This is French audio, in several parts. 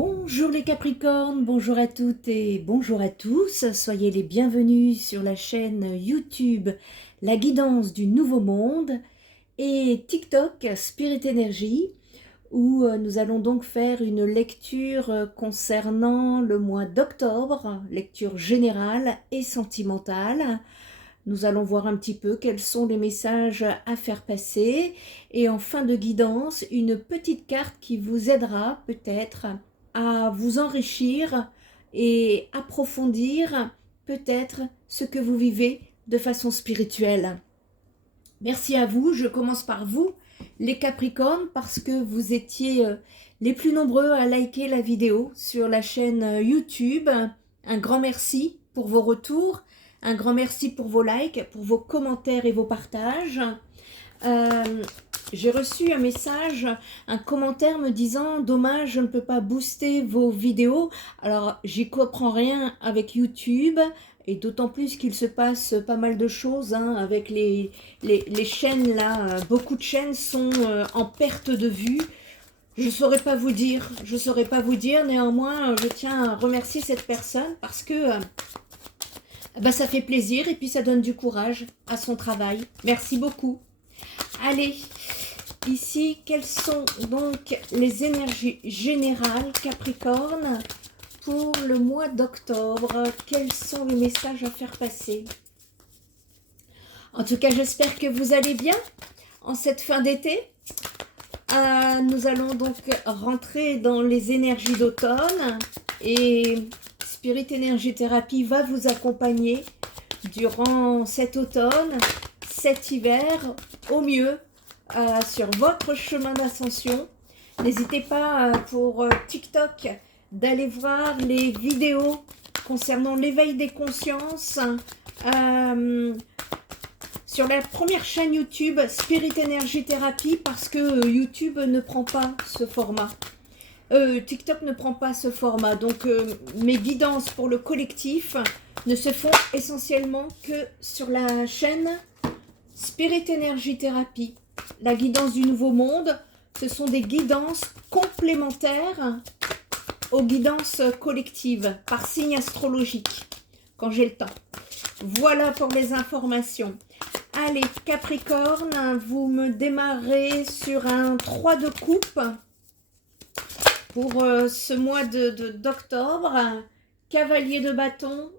Bonjour les Capricornes, bonjour à toutes et bonjour à tous. Soyez les bienvenus sur la chaîne YouTube La Guidance du Nouveau Monde et TikTok Spirit Energy où nous allons donc faire une lecture concernant le mois d'octobre, lecture générale et sentimentale. Nous allons voir un petit peu quels sont les messages à faire passer et en fin de guidance, une petite carte qui vous aidera peut-être à vous enrichir et approfondir peut-être ce que vous vivez de façon spirituelle. Merci à vous, je commence par vous, les Capricornes, parce que vous étiez les plus nombreux à liker la vidéo sur la chaîne YouTube. Un grand merci pour vos retours, un grand merci pour vos likes, pour vos commentaires et vos partages. J'ai reçu un message, un commentaire me disant « Dommage, je ne peux pas booster vos vidéos ». Alors, j'y comprends rien avec YouTube, et d'autant plus qu'il se passe pas mal de choses avec les chaînes là. Beaucoup de chaînes sont en perte de vue. Je ne saurais pas vous dire, néanmoins, je tiens à remercier cette personne parce que ça fait plaisir et puis ça donne du courage à son travail. Merci beaucoup. Allez, ici, quelles sont donc les énergies générales Capricorne pour le mois d'octobre? Quels sont les messages à faire passer? En tout cas, j'espère que vous allez bien en cette fin d'été. Nous allons donc rentrer dans les énergies d'automne et Spirit Energy Therapy va vous accompagner durant cet automne, cet hiver, au mieux sur votre chemin d'ascension. N'hésitez pas pour TikTok d'aller voir les vidéos concernant l'éveil des consciences sur la première chaîne YouTube Spirit Energy Therapy, parce que YouTube ne prend pas ce format. TikTok ne prend pas ce format, donc mes guidances pour le collectif ne se font essentiellement que sur la chaîne Spirit Energy Therapy. La guidance du nouveau monde, ce sont des guidances complémentaires aux guidances collectives par signe astrologique, quand j'ai le temps. Voilà pour les informations. Allez, Capricorne, vous me démarrez sur un 3 de coupe pour ce mois d'octobre. Cavalier de bâton,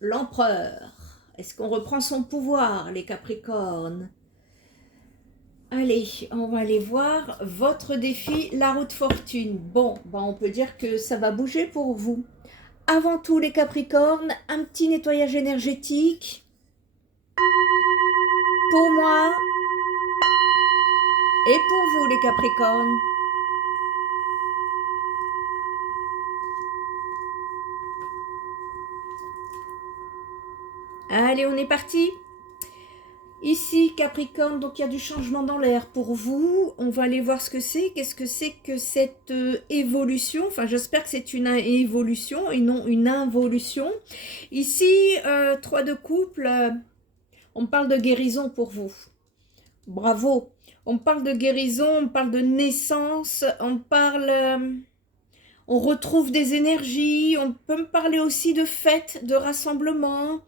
l'empereur. Est-ce qu'on reprend son pouvoir, les Capricornes? Allez, on va aller voir votre défi, la route fortune. Bon, on peut dire que ça va bouger pour vous. Avant tout, les Capricornes, un petit nettoyage énergétique. Pour moi et pour vous, les Capricornes. Allez, on est parti. Ici, Capricorne, donc il y a du changement dans l'air pour vous. On va aller voir ce que c'est. Qu'est-ce que c'est que cette évolution? Enfin, j'espère que c'est une évolution et non une involution. Ici, 3 de couple, on parle de guérison pour vous. Bravo. On parle de guérison, on parle de naissance, on retrouve des énergies, on peut me parler aussi de fêtes, de rassemblements.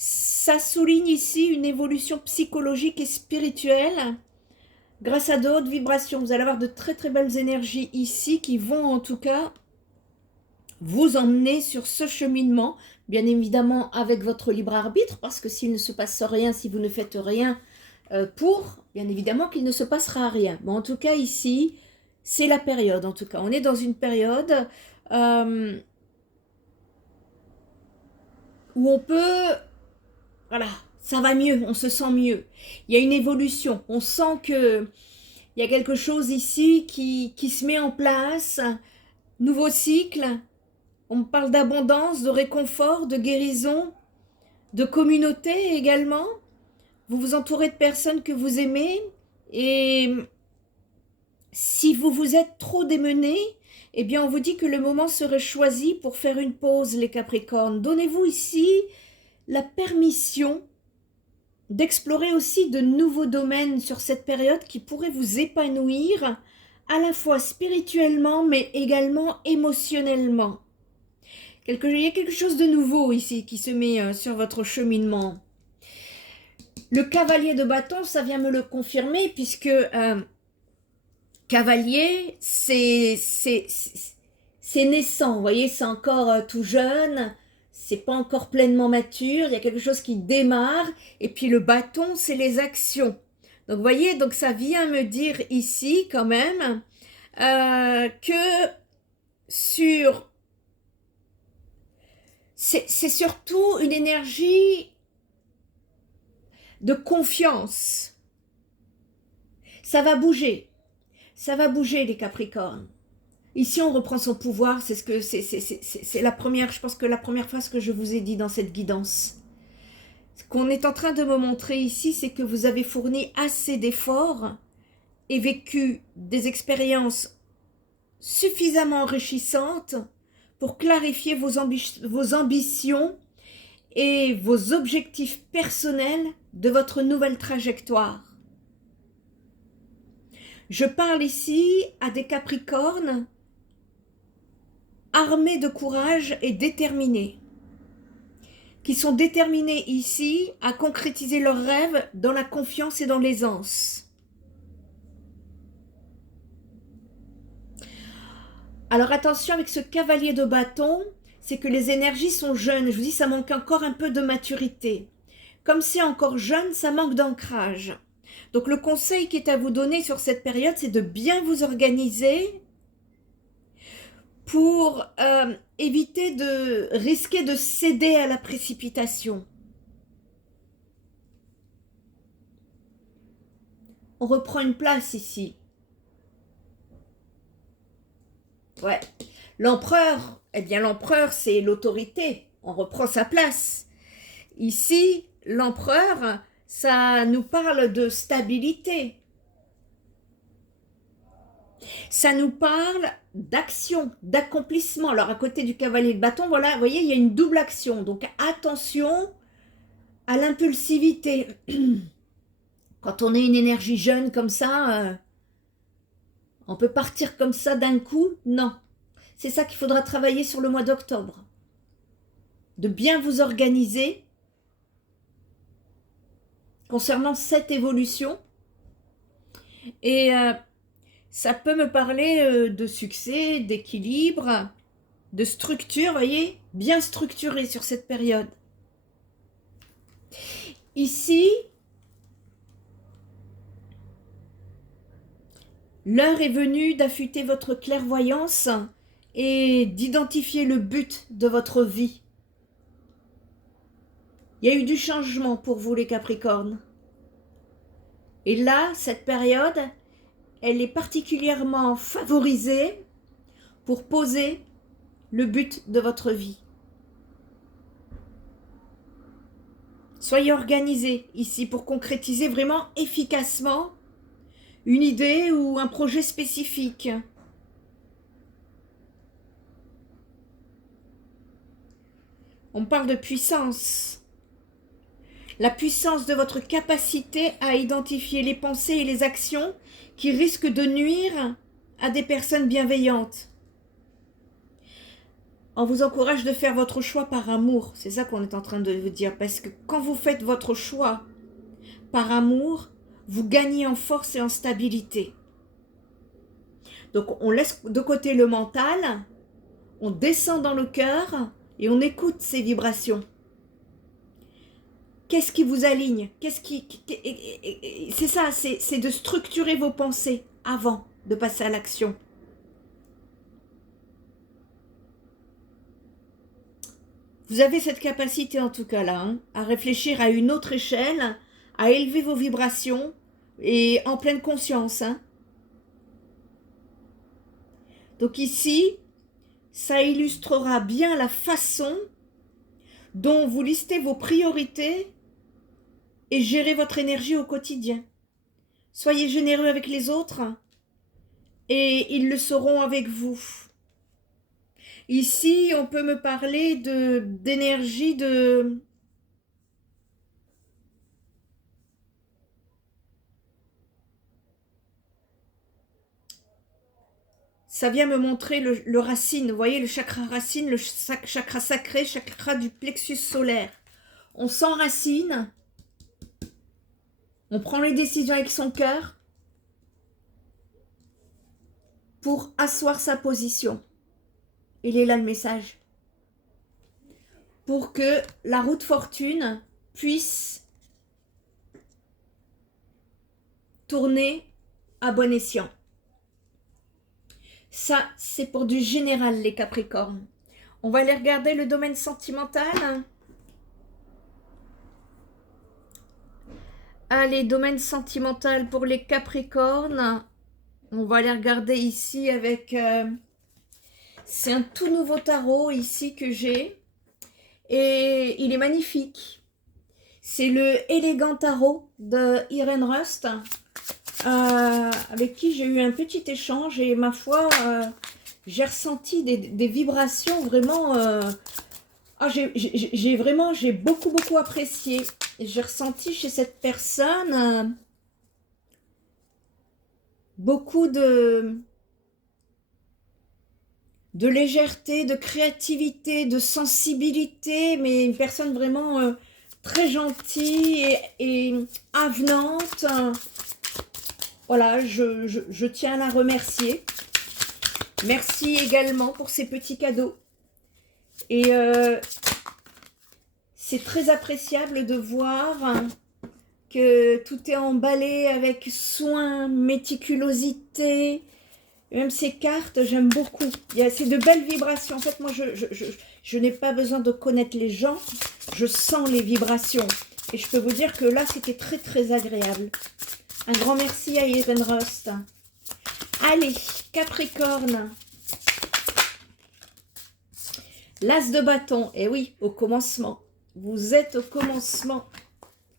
Ça souligne ici une évolution psychologique et spirituelle grâce à d'autres vibrations. Vous allez avoir de très très belles énergies ici qui vont en tout cas vous emmener sur ce cheminement, bien évidemment avec votre libre arbitre, parce que s'il ne se passe rien, si vous ne faites rien bien évidemment qu'il ne se passera rien. Mais en tout cas ici, c'est la période, en tout cas. On est dans une période où on peut... Voilà, ça va mieux, on se sent mieux. Il y a une évolution, on sent que il y a quelque chose ici qui se met en place. Nouveau cycle, on parle d'abondance, de réconfort, de guérison, de communauté également. Vous vous entourez de personnes que vous aimez et si vous vous êtes trop démené, eh bien on vous dit que le moment serait choisi pour faire une pause, les Capricornes. Donnez-vous ici la permission d'explorer aussi de nouveaux domaines sur cette période qui pourraient vous épanouir à la fois spirituellement, mais également émotionnellement. Il y a quelque chose de nouveau ici qui se met sur votre cheminement. Le cavalier de bâton, ça vient me le confirmer, puisque cavalier, c'est naissant, vous voyez, c'est encore tout jeune, c'est pas encore pleinement mature, il y a quelque chose qui démarre, et puis le bâton, c'est les actions. Donc, vous voyez, donc ça vient me dire ici, quand même, que c'est surtout une énergie de confiance. Ça va bouger les Capricornes. Ici, on reprend son pouvoir, c'est la première, je pense que la première phrase que je vous ai dit dans cette guidance. Ce qu'on est en train de me montrer ici, c'est que vous avez fourni assez d'efforts et vécu des expériences suffisamment enrichissantes pour clarifier vos ambitions et vos objectifs personnels de votre nouvelle trajectoire. Je parle ici à des Capricornes armés de courage et déterminés, qui sont déterminés ici à concrétiser leurs rêves dans la confiance et dans l'aisance. Alors attention avec ce cavalier de bâton, c'est que les énergies sont jeunes. Je vous dis, ça manque encore un peu de maturité. Comme c'est encore jeune, ça manque d'ancrage. Donc le conseil qui est à vous donner sur cette période, c'est de bien vous organiser pour éviter de risquer de céder à la précipitation. On reprend une place ici. Ouais. L'empereur, eh bien l'empereur c'est l'autorité. On reprend sa place. Ici, l'empereur, ça nous parle de stabilité. Ça nous parle d'action, d'accomplissement. Alors à côté du cavalier de bâton, voilà, vous voyez, il y a une double action. Donc attention à l'impulsivité. Quand on est une énergie jeune comme ça, on peut partir comme ça d'un coup. Non. C'est ça qu'il faudra travailler sur le mois d'octobre. De bien vous organiser concernant cette évolution. Et ça peut me parler de succès, d'équilibre, de structure, vous voyez, bien structuré sur cette période. Ici, l'heure est venue d'affûter votre clairvoyance et d'identifier le but de votre vie. Il y a eu du changement pour vous les Capricornes. Et là, cette période, elle est particulièrement favorisée pour poser le but de votre vie. Soyez organisés ici pour concrétiser vraiment efficacement une idée ou un projet spécifique. On parle de puissance. La puissance de votre capacité à identifier les pensées et les actions qui risquent de nuire à des personnes bienveillantes. On vous encourage de faire votre choix par amour. C'est ça qu'on est en train de vous dire. Parce que quand vous faites votre choix par amour, vous gagnez en force et en stabilité. Donc on laisse de côté le mental, on descend dans le cœur et on écoute ces vibrations. Qu'est-ce qui vous aligne? C'est ça, c'est de structurer vos pensées avant de passer à l'action. Vous avez cette capacité en tout cas là, hein, à réfléchir à une autre échelle, à élever vos vibrations et en pleine conscience. Hein. Donc ici, ça illustrera bien la façon dont vous listez vos priorités et gérez votre énergie au quotidien. Soyez généreux avec les autres et ils le seront avec vous. Ici, on peut me parler d'énergie de... ça vient me montrer le racine, vous voyez, le chakra racine, le chakra sacré, chakra du plexus solaire. On s'enracine, on prend les décisions avec son cœur pour asseoir sa position. Il est là le message. Pour que la roue de fortune puisse tourner à bon escient. Ça, c'est pour du général, les Capricornes. On va aller regarder le domaine sentimental. Allez, domaine sentimental pour les Capricornes. On va aller regarder ici avec... c'est un tout nouveau tarot ici que j'ai. Et il est magnifique. C'est le élégant tarot de Irene Rust. Avec qui j'ai eu un petit échange. Et ma foi, j'ai ressenti des vibrations vraiment... j'ai beaucoup apprécié. J'ai ressenti chez cette personne beaucoup de légèreté, de créativité, de sensibilité, mais une personne vraiment très gentille et avenante. Voilà, je tiens à la remercier. Merci également pour ces petits cadeaux. Et c'est très appréciable de voir que tout est emballé avec soin, méticulosité. Même ces cartes, j'aime beaucoup. C'est de belles vibrations. En fait, moi, je n'ai pas besoin de connaître les gens. Je sens les vibrations. Et je peux vous dire que là, c'était très agréable. Un grand merci à Irene Rust. Allez, Capricorne. L'As de bâton. Et oui, au commencement. Vous êtes au commencement.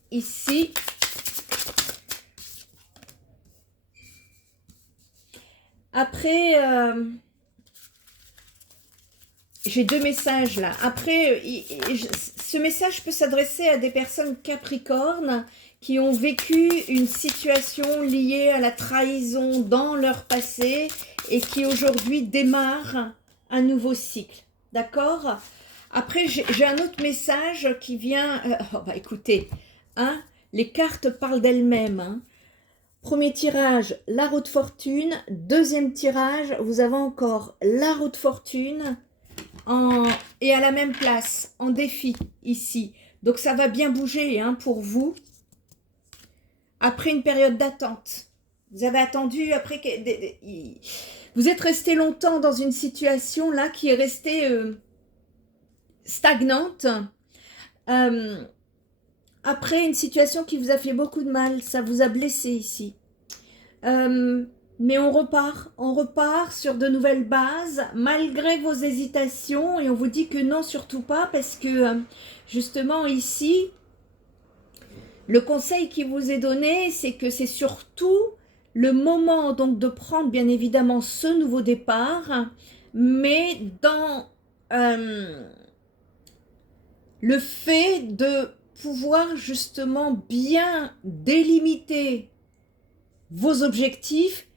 Ici. Après, j'ai deux messages là. Après, ce message peut s'adresser à des personnes capricornes qui ont vécu une situation liée à la trahison dans leur passé et qui aujourd'hui démarrent un nouveau cycle. D'accord ? Après, j'ai un autre message qui vient... écoutez, hein, les cartes parlent d'elles-mêmes. Hein. Premier tirage, la roue de fortune. Deuxième tirage, vous avez encore la roue de fortune et à la même place, en défi, ici. Donc, ça va bien bouger hein, pour vous. Après une période d'attente. Vous avez attendu, après... vous êtes resté longtemps dans une situation là qui est restée stagnante. Après une situation qui vous a fait beaucoup de mal, ça vous a blessé ici. Mais on repart sur de nouvelles bases, malgré vos hésitations, et on vous dit que non, surtout pas, parce que justement ici, le conseil qui vous est donné, c'est que c'est surtout le moment donc de prendre bien évidemment ce nouveau départ, mais dans le fait de pouvoir justement bien délimiter vos objectifs,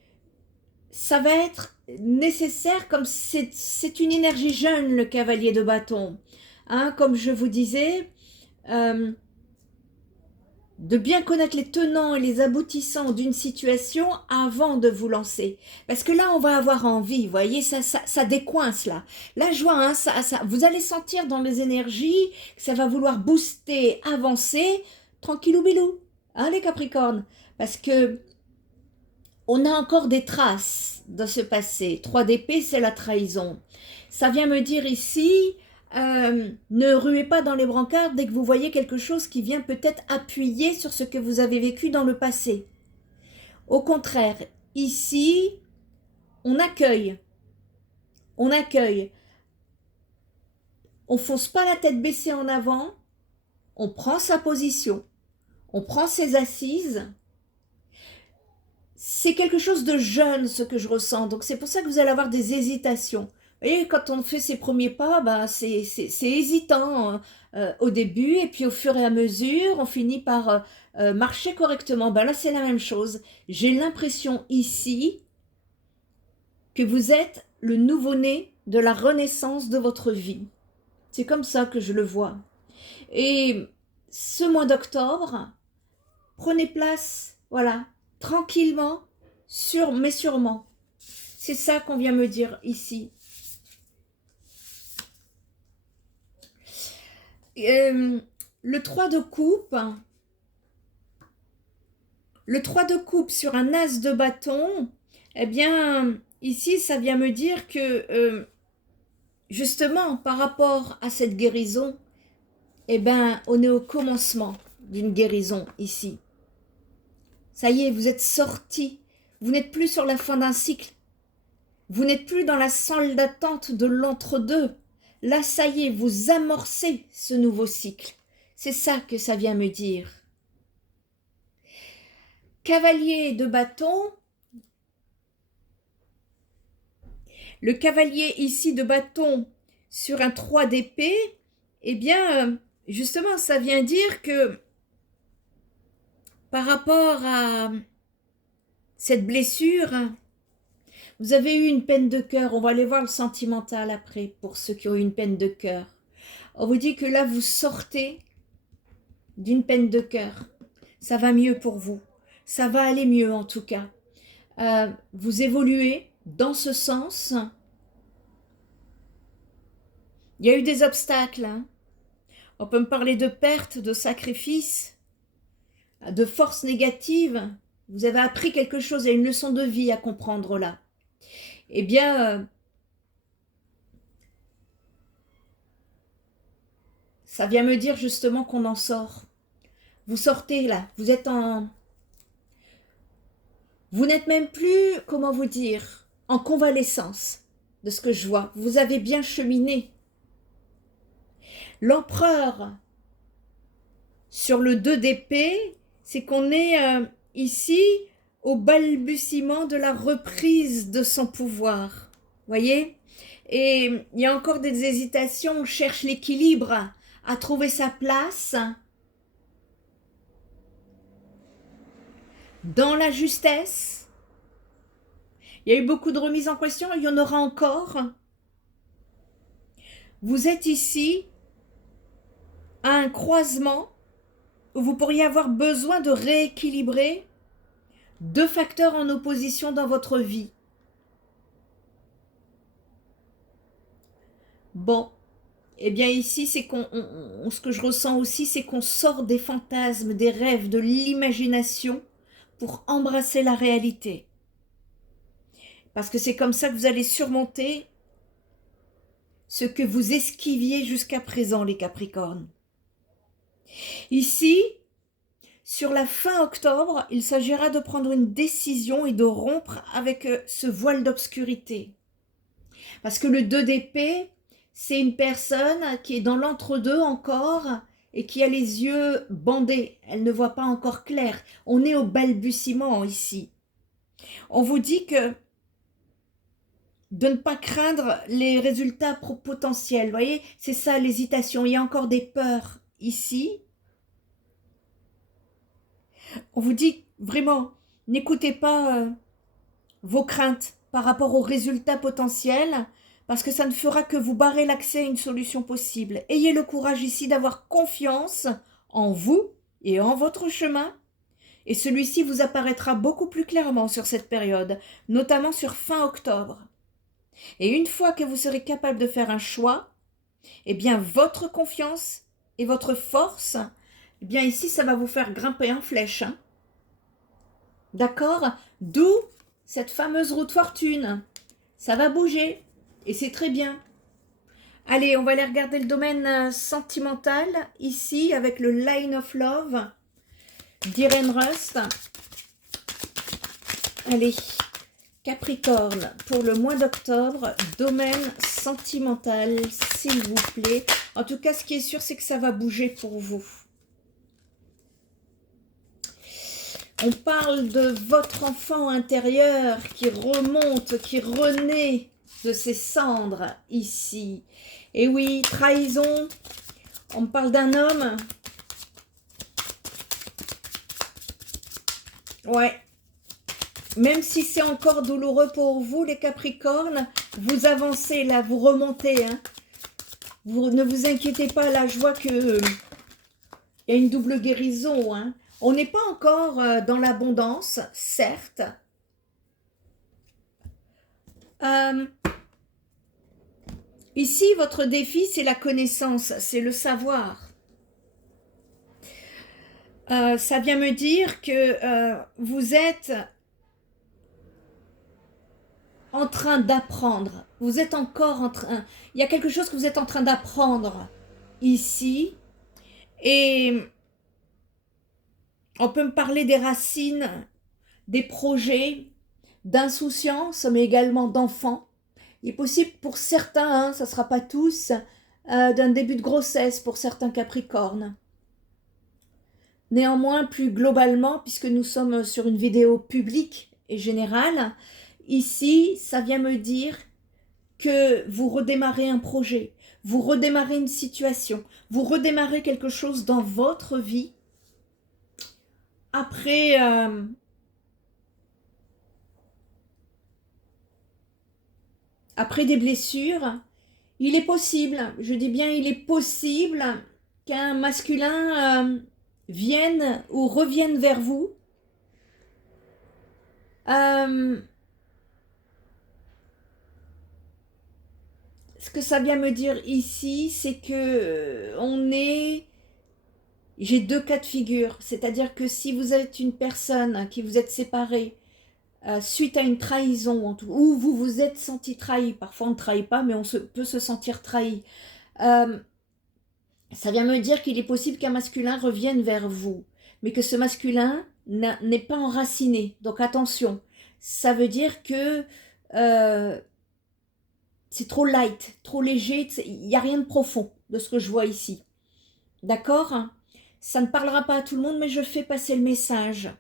ça va être nécessaire, comme c'est une énergie jeune, le cavalier de bâton. Hein, comme je vous disais, de bien connaître les tenants et les aboutissants d'une situation avant de vous lancer. Parce que là, on va avoir envie, vous voyez, ça décoince là. Là, je vois, hein, vous allez sentir dans les énergies que ça va vouloir booster, avancer, tranquillou bilou, hein, les Capricornes. Parce que on a encore des traces de ce passé. 3 d'épée, c'est la trahison. Ça vient me dire ici... ne ruez pas dans les brancards dès que vous voyez quelque chose qui vient peut-être appuyer sur ce que vous avez vécu dans le passé. Au contraire, ici, on accueille. On accueille. On fonce pas la tête baissée en avant. On prend sa position. On prend ses assises. C'est quelque chose de jeune, ce que je ressens. Donc, c'est pour ça que vous allez avoir des hésitations. Et quand on fait ses premiers pas, bah, c'est hésitant au début, et puis au fur et à mesure, on finit par marcher correctement. Ben là, c'est la même chose. J'ai l'impression ici que vous êtes le nouveau-né de la renaissance de votre vie. C'est comme ça que je le vois. Et ce mois d'octobre, prenez place, voilà, tranquillement, mais sûrement. C'est ça qu'on vient me dire ici. Le 3 de coupe, sur un as de bâton, eh bien, ici, ça vient me dire que, justement, par rapport à cette guérison, eh bien, on est au commencement d'une guérison ici. Ça y est, vous êtes sorti. Vous n'êtes plus sur la fin d'un cycle. Vous n'êtes plus dans la salle d'attente de l'entre-deux. Là, ça y est, vous amorcez ce nouveau cycle. C'est ça que ça vient me dire. Cavalier de bâton. Le cavalier ici de bâton sur un 3 d'épée, eh bien, justement, ça vient dire que par rapport à cette blessure, vous avez eu une peine de cœur. On va aller voir le sentimental après pour ceux qui ont eu une peine de cœur. On vous dit que là, vous sortez d'une peine de cœur. Ça va mieux pour vous. Ça va aller mieux en tout cas. Vous évoluez dans ce sens. Il y a eu des obstacles. Hein. On peut me parler de perte, de sacrifice, de force négative. Vous avez appris quelque chose, il y a une leçon de vie à comprendre là. Eh bien, ça vient me dire justement qu'on en sort. Vous sortez là, vous êtes en... Vous n'êtes même plus, comment vous dire, en convalescence de ce que je vois. Vous avez bien cheminé. L'empereur, sur le 2 d'épée, c'est qu'on est ici au balbutiement de la reprise de son pouvoir. Voyez? Et il y a encore des hésitations, on cherche l'équilibre, à trouver sa place dans la justesse. Il y a eu beaucoup de remises en question, il y en aura encore. Vous êtes ici à un croisement où vous pourriez avoir besoin de rééquilibrer deux facteurs en opposition dans votre vie. Bon, eh bien ici, c'est ce que je ressens aussi, c'est qu'on sort des fantasmes, des rêves, de l'imagination pour embrasser la réalité. Parce que c'est comme ça que vous allez surmonter ce que vous esquiviez jusqu'à présent, les Capricornes. Ici, sur la fin octobre, il s'agira de prendre une décision et de rompre avec ce voile d'obscurité. Parce que le 2 d'épée, c'est une personne qui est dans l'entre-deux encore et qui a les yeux bandés. Elle ne voit pas encore clair. On est au balbutiement ici. On vous dit que de ne pas craindre les résultats potentiels. Vous voyez, c'est ça l'hésitation. Il y a encore des peurs ici. On vous dit vraiment, n'écoutez pas vos craintes par rapport aux résultats potentiels, parce que ça ne fera que vous barrer l'accès à une solution possible. Ayez le courage ici d'avoir confiance en vous et en votre chemin, et celui-ci vous apparaîtra beaucoup plus clairement sur cette période, notamment sur fin octobre. Et une fois que vous serez capable de faire un choix, eh bien votre confiance et votre force, eh bien ici ça va vous faire grimper en flèche. Hein. D'accord? D'où cette fameuse roue de fortune. Ça va bouger et c'est très bien. Allez, on va aller regarder le domaine sentimental ici avec le Line of Love d'Irene Rust. Allez, Capricorne, pour le mois d'octobre, domaine sentimental, s'il vous plaît. En tout cas, ce qui est sûr, c'est que ça va bouger pour vous. On parle de votre enfant intérieur qui remonte, qui renaît de ses cendres ici. Et oui, trahison, on parle d'un homme. Ouais. Même si c'est encore douloureux pour vous, les Capricornes, vous avancez là, vous remontez. Hein. Ne vous inquiétez pas, là, je vois que il y a une double guérison. Hein. On n'est pas encore dans l'abondance, certes. Ici, votre défi, c'est la connaissance, c'est le savoir. Ça vient me dire que vous êtes en train d'apprendre. Vous êtes encore en train... Il y a quelque chose que vous êtes en train d'apprendre ici. Et on peut me parler des racines, des projets, d'insouciance, mais également d'enfants. Il est possible pour certains, hein, ça ne sera pas tous, d'un début de grossesse pour certains Capricornes. Néanmoins, plus globalement, puisque nous sommes sur une vidéo publique et générale, ici, ça vient me dire que vous redémarrez un projet, vous redémarrez une situation, vous redémarrez quelque chose dans votre vie après des blessures. Il est possible, je dis bien il est possible qu'un masculin vienne ou revienne vers vous. Ce que ça vient me dire ici, c'est que j'ai deux cas de figure. C'est-à-dire que si vous êtes une personne qui vous êtes séparée suite à une trahison, ou vous vous êtes senti trahi, parfois on ne trahit pas, mais peut se sentir trahi. Ça vient me dire qu'il est possible qu'un masculin revienne vers vous, mais que ce masculin n'est pas enraciné. Donc attention, ça veut dire que c'est trop light, trop léger, il n'y a rien de profond de ce que je vois ici. D'accord? Ça ne parlera pas à tout le monde, mais je fais passer le message.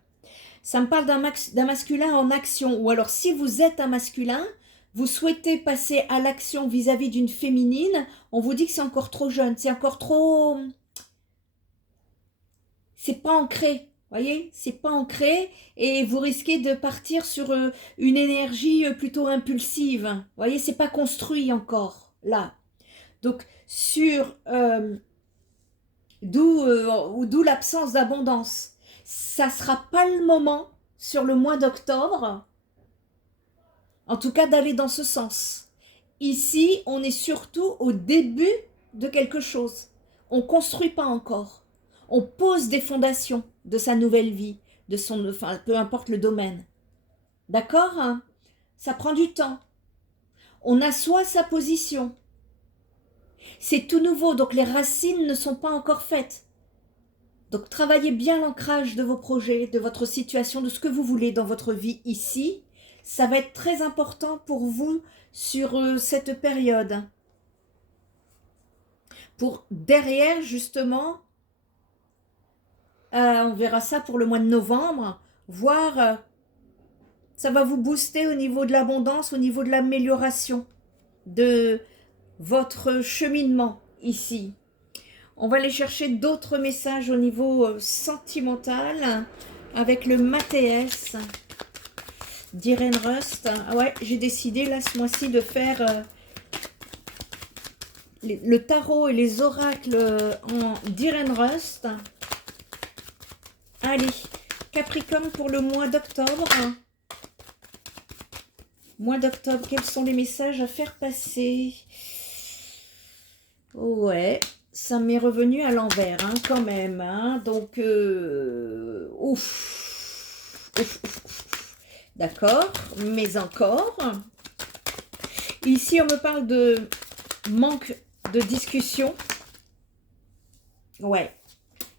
Ça me parle d'un masculin en action. Ou alors, si vous êtes un masculin, vous souhaitez passer à l'action vis-à-vis d'une féminine, on vous dit que c'est encore trop jeune, c'est encore trop... C'est pas ancré, voyez, c'est pas ancré et vous risquez de partir sur une énergie plutôt impulsive. Voyez, c'est pas construit encore, là. Donc, d'où l'absence d'abondance. Ça sera pas le moment sur le mois d'octobre, en tout cas d'aller dans ce sens. Ici, on est surtout au début de quelque chose. On ne construit pas encore. On pose des fondations de sa nouvelle vie, enfin, peu importe le domaine. D'accord, hein? Ça prend du temps. On assoit sa position. C'est tout nouveau, donc les racines ne sont pas encore faites. Donc travaillez bien l'ancrage de vos projets, de votre situation, de ce que vous voulez dans votre vie ici. Ça va être très important pour vous sur cette période. Pour derrière, justement, on verra ça pour le mois de novembre, voir, ça va vous booster au niveau de l'abondance, au niveau de l'amélioration de votre cheminement ici. On va aller chercher d'autres messages au niveau sentimental avec le Mathéès d'Irene Rust. Ah ouais, j'ai décidé là ce mois-ci de faire le tarot et les oracles d'Irene Rust. Allez, Capricorne pour le mois d'octobre. Mois d'octobre, quels sont les messages à faire passer? Ouais, ça m'est revenu à l'envers, hein, quand même. Hein, donc, ouf. D'accord, mais encore. Ici, on me parle de manque de discussion. Ouais.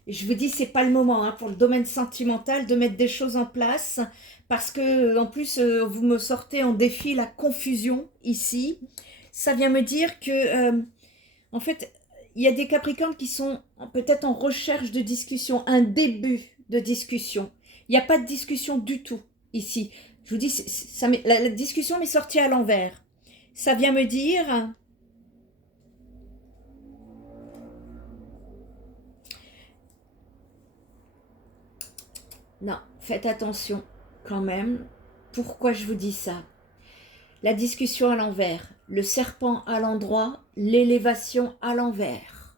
Je vous dis, c'est pas le moment hein, pour le domaine sentimental de mettre des choses en place parce que en plus vous me sortez en défi la confusion ici. Ça vient me dire que en fait il y a des Capricornes qui sont peut-être en recherche de discussion, un début de discussion. Il n'y a pas de discussion du tout ici. Je vous dis, la discussion m'est sortie à l'envers. Ça vient me dire non, faites attention quand même. Pourquoi je vous dis ça? La discussion à l'envers, le serpent à l'endroit, l'élévation à l'envers.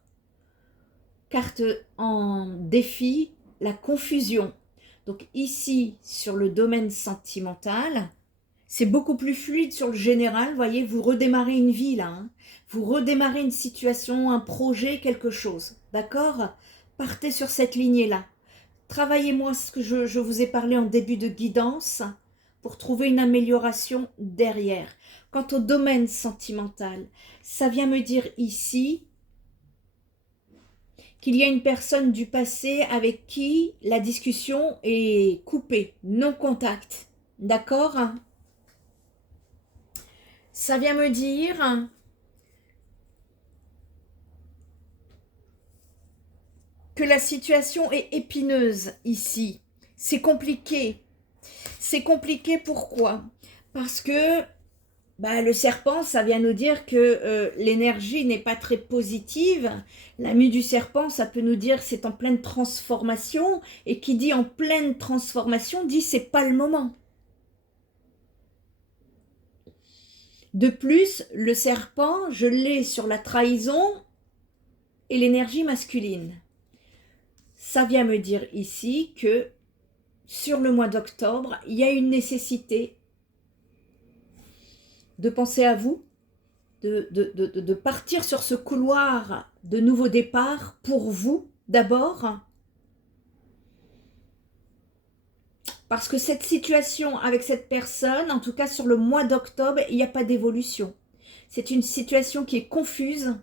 Carte en défi, la confusion. Donc ici, sur le domaine sentimental, c'est beaucoup plus fluide sur le général. Vous voyez, vous redémarrez une vie là. Hein. Vous redémarrez une situation, un projet, quelque chose. D'accord? Partez sur cette lignée-là. Travaillez-moi ce que je vous ai parlé en début de guidance pour trouver une amélioration derrière. Quant au domaine sentimental, ça vient me dire ici qu'il y a une personne du passé avec qui la discussion est coupée, non contact. D'accord? Ça vient me dire que la situation est épineuse ici. C'est compliqué. C'est compliqué pourquoi? Parce que le serpent, ça vient nous dire que l'énergie n'est pas très positive. La mue du serpent, ça peut nous dire que c'est en pleine transformation. Et qui dit en pleine transformation, dit c'est pas le moment. De plus, le serpent, je l'ai sur la trahison et l'énergie masculine. Ça vient me dire ici que sur le mois d'octobre, il y a une nécessité de penser à vous, de partir sur ce couloir de nouveau départ pour vous d'abord. Parce que cette situation avec cette personne, en tout cas sur le mois d'octobre, il n'y a pas d'évolution. C'est une situation qui est confuse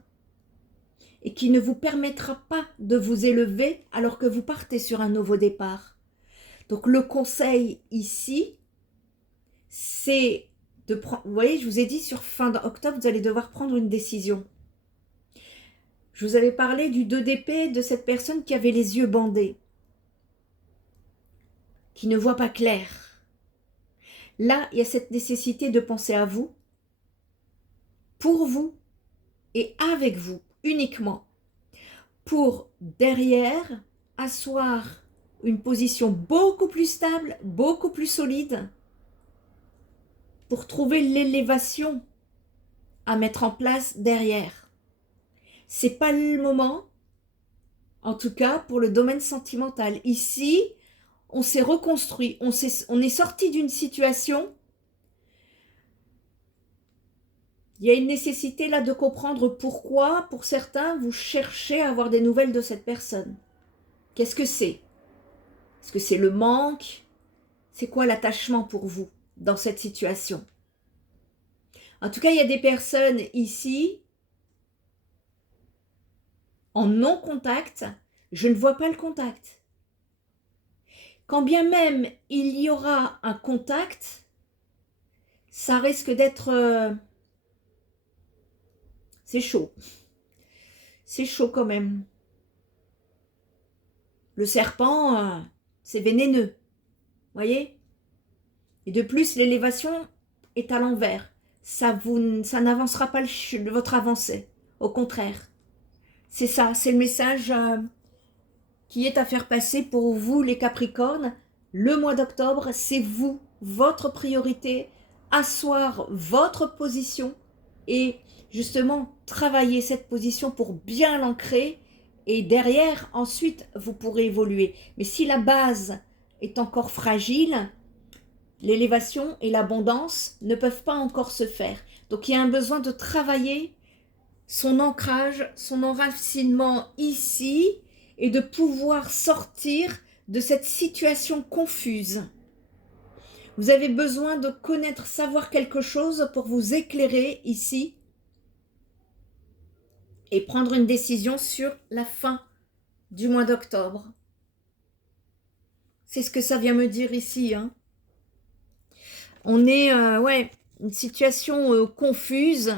et qui ne vous permettra pas de vous élever alors que vous partez sur un nouveau départ. Donc le conseil ici, c'est de prendre, vous voyez, je vous ai dit sur fin d'octobre, vous allez devoir prendre une décision. Je vous avais parlé du 2 d'épée de cette personne qui avait les yeux bandés, qui ne voit pas clair. Là, il y a cette nécessité de penser à vous, pour vous et avec vous uniquement, pour derrière asseoir une position beaucoup plus stable, beaucoup plus solide, pour trouver l'élévation à mettre en place derrière. C'est pas le moment, en tout cas pour le domaine sentimental. Ici, on s'est reconstruit, on est sorti d'une situation. Il y a une nécessité là de comprendre pourquoi, pour certains, vous cherchez à avoir des nouvelles de cette personne. Qu'est-ce que c'est? Est-ce que c'est le manque? C'est quoi l'attachement pour vous dans cette situation? En tout cas, il y a des personnes ici en non-contact. Je ne vois pas le contact. Quand bien même il y aura un contact, ça risque d'être... c'est chaud. C'est chaud quand même. Le serpent, c'est vénéneux. Voyez? Et de plus, l'élévation est à l'envers. Ça n'avancera pas votre avancée. Au contraire. C'est ça, c'est le message qui est à faire passer pour vous les Capricornes. Le mois d'octobre, c'est vous, votre priorité, asseoir votre position et justement travailler cette position pour bien l'ancrer et derrière, ensuite, vous pourrez évoluer. Mais si la base est encore fragile, l'élévation et l'abondance ne peuvent pas encore se faire. Donc, il y a un besoin de travailler son ancrage, son enracinement ici et de pouvoir sortir de cette situation confuse. Vous avez besoin de connaître, savoir quelque chose pour vous éclairer ici et prendre une décision sur la fin du mois d'octobre. C'est ce que ça vient me dire ici. Hein. On est, une situation confuse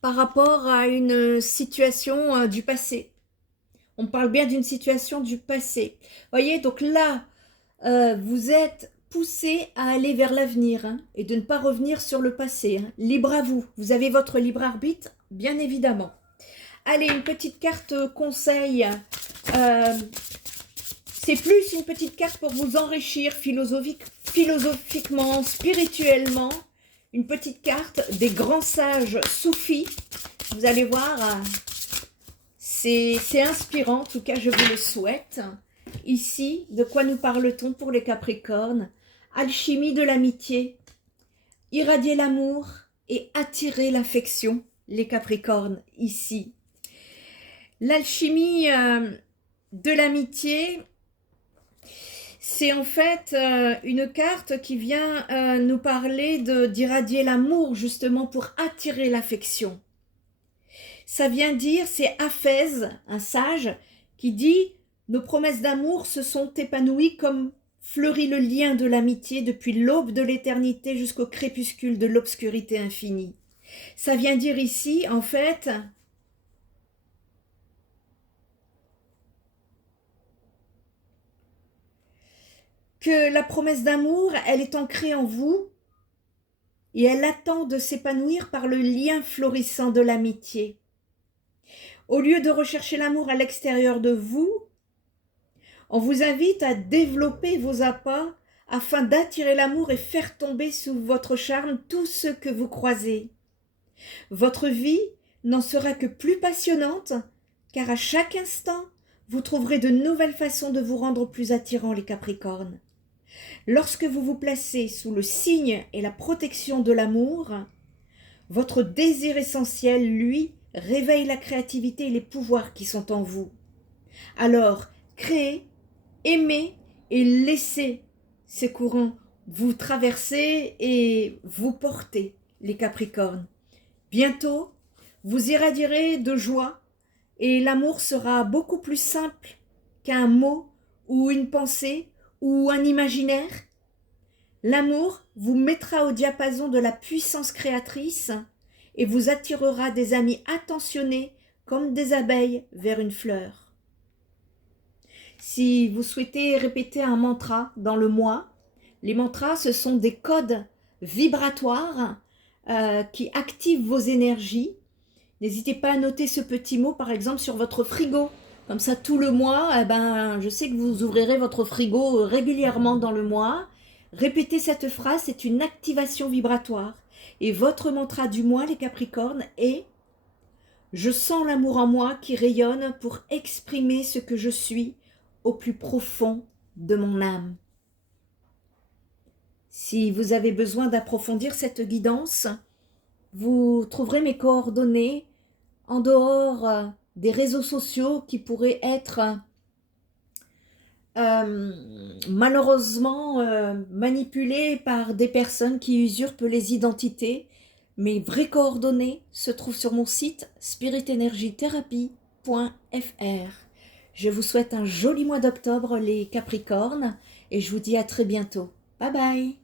par rapport à une situation du passé. On parle bien d'une situation du passé. Voyez, donc là, vous êtes poussé à aller vers l'avenir hein, et de ne pas revenir sur le passé. Hein. Libre à vous. Vous avez votre libre arbitre, bien évidemment. Allez, une petite carte conseil. C'est plus une petite carte pour vous enrichir philosophiquement, spirituellement. Une petite carte des grands sages soufis. Vous allez voir, c'est inspirant, en tout cas je vous le souhaite. Ici, de quoi nous parle-t-on pour les Capricornes? Alchimie de l'amitié, irradier l'amour et attirer l'affection, les Capricornes, ici. L'alchimie de l'amitié, c'est en fait une carte qui vient nous parler d'irradier l'amour, justement pour attirer l'affection. Ça vient dire, c'est Aphèse, un sage, qui dit « Nos promesses d'amour se sont épanouies comme fleurit le lien de l'amitié depuis l'aube de l'éternité jusqu'au crépuscule de l'obscurité infinie. » Ça vient dire ici, en fait, que la promesse d'amour, elle est ancrée en vous et elle attend de s'épanouir par le lien florissant de l'amitié. Au lieu de rechercher l'amour à l'extérieur de vous, on vous invite à développer vos appâts afin d'attirer l'amour et faire tomber sous votre charme tous ceux que vous croisez. Votre vie n'en sera que plus passionnante, car à chaque instant, vous trouverez de nouvelles façons de vous rendre plus attirants, les Capricornes. Lorsque vous vous placez sous le signe et la protection de l'amour, votre désir essentiel, lui, réveille la créativité et les pouvoirs qui sont en vous. Alors, créez, aimez et laissez ces courants vous traverser et vous porter, les Capricornes. Bientôt, vous irradierez de joie et l'amour sera beaucoup plus simple qu'un mot ou une pensée ou un imaginaire. L'amour vous mettra au diapason de la puissance créatrice et vous attirera des amis attentionnés comme des abeilles vers une fleur. Si vous souhaitez répéter un mantra dans le mois, les mantras, ce sont des codes vibratoires qui activent vos énergies. N'hésitez pas à noter ce petit mot, par exemple, sur votre frigo. Comme ça, tout le mois, je sais que vous ouvrirez votre frigo régulièrement dans le mois. Répétez cette phrase, c'est une activation vibratoire. Et votre mantra du mois, les Capricornes, est « Je sens l'amour en moi qui rayonne pour exprimer ce que je suis au plus profond de mon âme. » Si vous avez besoin d'approfondir cette guidance, vous trouverez mes coordonnées en dehors des réseaux sociaux qui pourraient être malheureusement manipulés par des personnes qui usurpent les identités. Mes vraies coordonnées se trouvent sur mon site spiritenergytherapy.fr. Je vous souhaite un joli mois d'octobre, les Capricornes, et je vous dis à très bientôt. Bye bye!